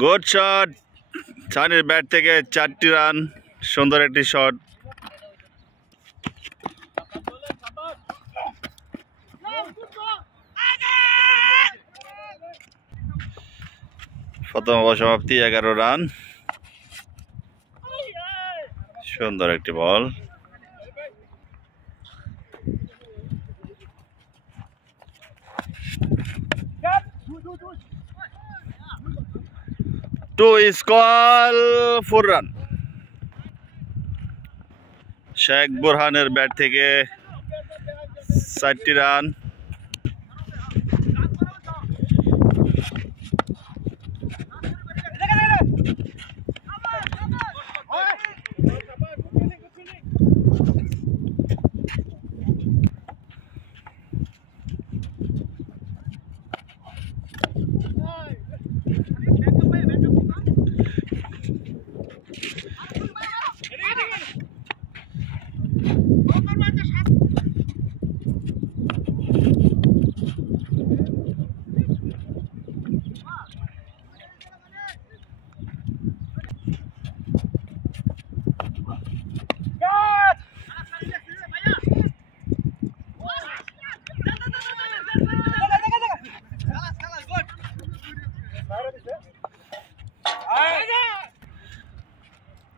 Good shot সানির bat থেকে 4টি run সুন্দর একটি শট প্রথম ওভার সমাপ্তি 11 রান সুন্দর একটি বল টু স্কল 4 রান শেখ বুরহানের ব্যাট থেকে 4টি রান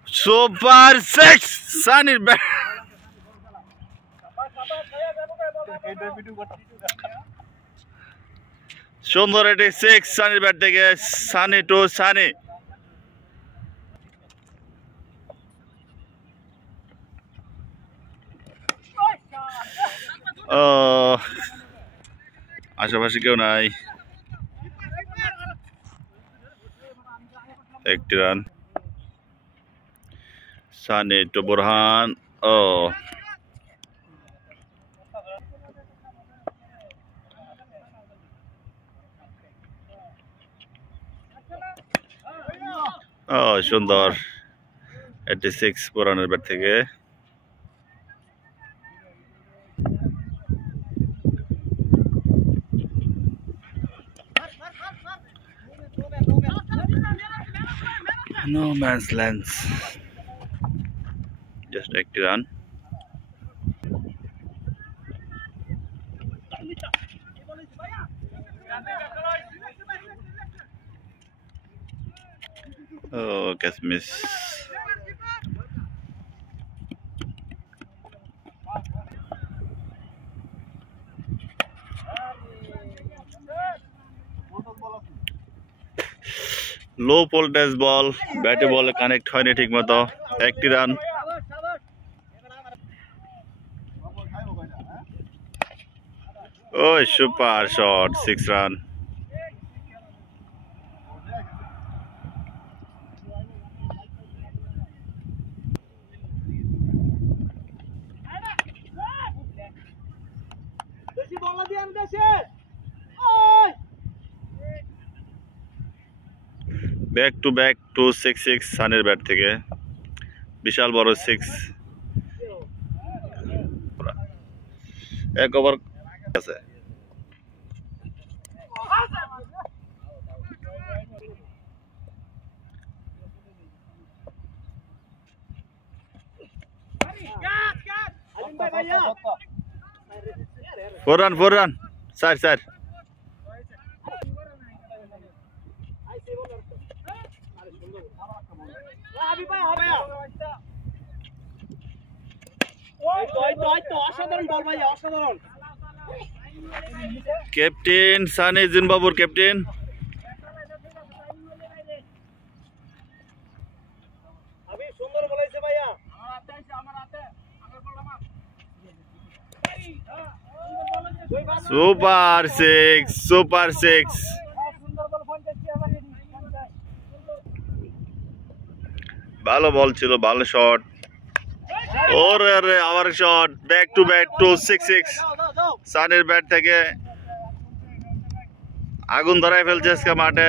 সুপার 6 সানির ব্যাট সুন্দর একটি 6 সানির ব্যাট থেকে সানি টু সানি আশেপাশে কেউ নাই 1টি রান সানি টু বুরহান সুন্দর 86 বুরহানের ব্যাট থেকে নো ম্যানস ল্যান্ড just 1টি run catch miss low voltage ball ব্যাটে বলে কানেক্ট হয়নি ঠিকমতো 1টি run super shot 6 run back to 6 সানির ব্যাট থেকে বিশাল বড় 6 এক ওভার আছে फोर रन सर कैप्टेन सानी जिम्बाबुर कैप्टेन सुपर सिक्स ভালো বল ছিল ভালো শট और আবার শট ব্যাক টু 6 সানির ব্যাট থেকে আগুন ধরায় ফেলছে আজকে মাঠে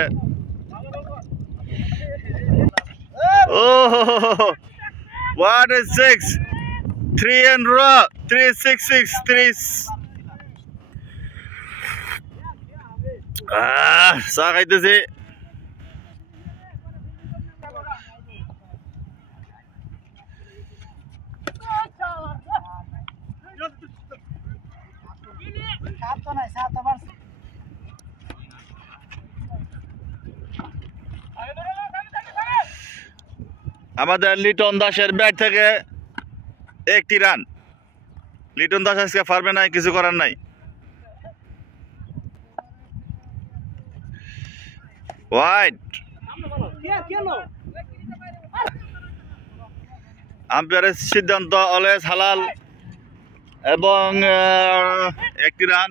Oh, what a 6! 3 in row, 3 6 6 3. চা খাইতেছি। আমাদের লিটন দাসের ব্যাট থেকে একটি রান। লিটন দাস আজকে পারবে না, কিছু করার নাই। হোয়াইট আম্পায়ারের সিদ্ধান্ত অলওয়েজ হালাল এবং একটি রান।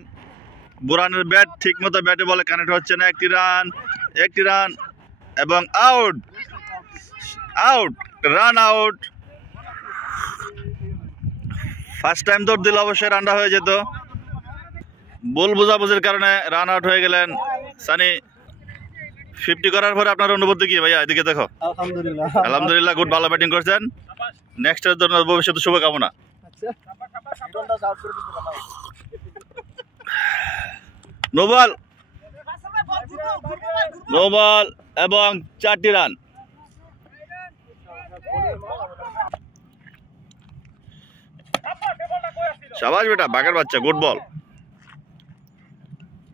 বুরানের ব্যাট ঠিক মতো ব্যাটে বলে কানেক্ট হচ্ছে না। একটি রান এবং out, run out. First time দৌড় দিলে অবশ্যই রানটা হয়ে যেত। বল বোঝাবুঝির কারণে রান আউট হয়ে গেলেন সানি। 50 করার পরে আপনার অনুভূতি কি ভাইয়া? এদিকে দেখো। আলহামদুলিল্লাহ, গুড, ভালো ব্যাটিং করছেন। নেক্সটের জন্য ভবিষ্যতে শুভকামনা। নো বল এবং 4টি রান। শাবাশ বেটা, বাঘের বাচ্চা, গুড বল।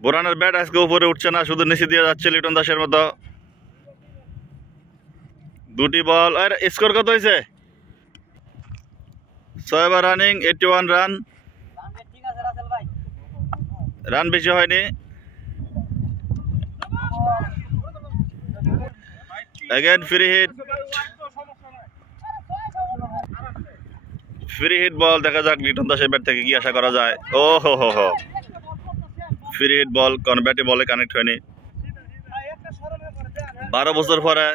বোরানের ব্যাট আজকে উপরে উঠছে না, শুধু নিচে দিয়ে যাচ্ছে লিটন দাসের মতো। 2টি বল। আর স্কোর কত হয়েছে? 6 ওভার রানিং, 81 রান। রান বেশি হয়নি। अगेन फ्री हिट बल। देखा যাক লিটন দাসের ব্যাট থেকে কি আশা করা যায়। ও হো ফ্রি হিট বল, কোন ব্যাটে বলে কানেক্ট হয়নি। 12 বছর পরে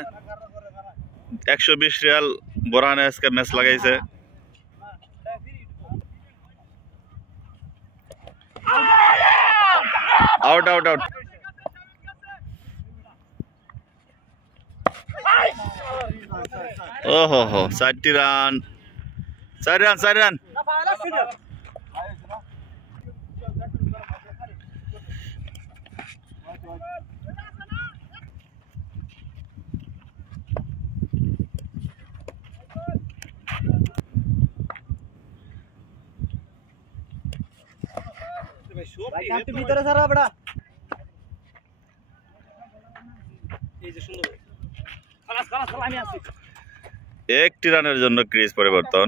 120 রিয়াল বোরানে আজকে ম্যাচ লাগাইছে। আউট। ও হো 4টি রান। 4 রান। ভিতরে ছাড়া বড়া এই যে সুন্দর খালাস আমি আছি। 1টি রানের জন্য ক্রিজ পরিবর্তন।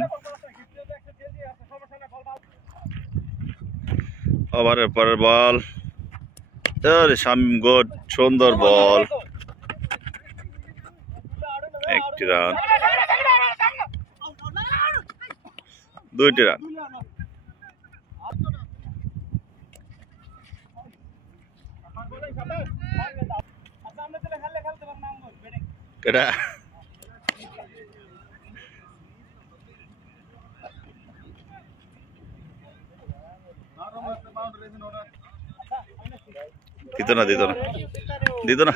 ওভারের পরের বল। শামিম, গুড, সুন্দর বল। 1টি রান, 2টি রান। এটা দিত না।